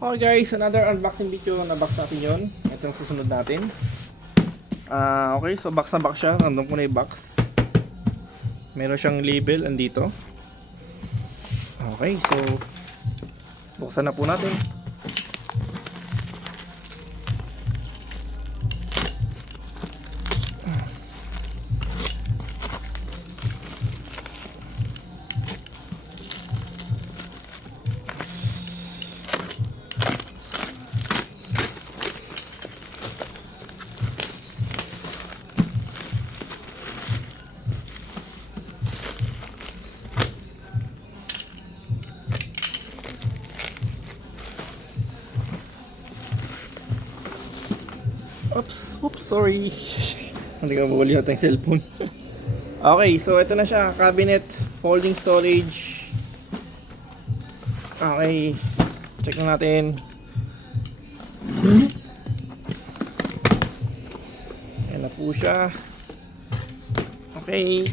Okay guys, another unboxing video. Na-box natin yun. Ito yung susunod natin. Okay, so box na box siya. Nandun ko na yung box. Meron siyang label andito. Okay, so buksan na po natin. Oops, sorry. Hindi ka mabuli yung cellphone. Okay, so ito na siya. Cabinet, folding storage. Okay, check na natin. Ayan na po siya. Okay.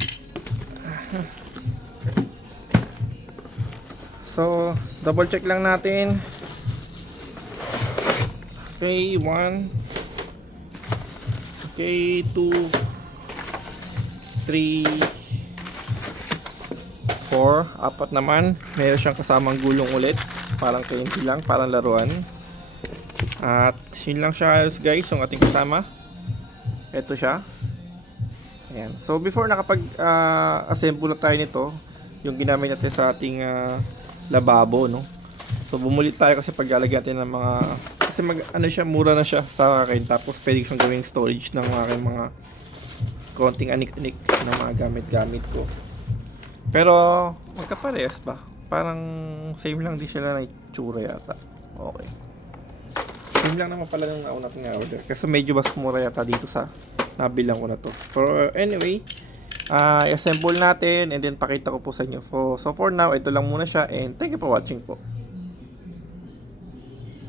So, double check lang natin. Okay, 1. Okay, 2, 3, 4, apat naman. Meron siyang kasamang gulong ulit. Parang candy lang, parang laruan. At yun lang siya guys, yung ating kasama. Ito siya. Ayan. So before nakapag-assemble na tayo nito, yung ginamit natin sa ating lababo, no? So bumuli tayo kasi paglalagyan natin ng mga, kasi mura na siya sa akin, tapos pwede siyang gawing storage ng aking mga konting anik-anik na mga gamit-gamit ko. Pero magkaparehas ba? Parang same lang din sila na itsura yata. Okay. Same lang naman pala yung nauna natin order, kasi medyo mas mura yata dito sa nabilang ko na to. So anyway, i-assemble natin and then pakita ko po sa inyo. So for now, ito lang muna siya, and thank you for watching po.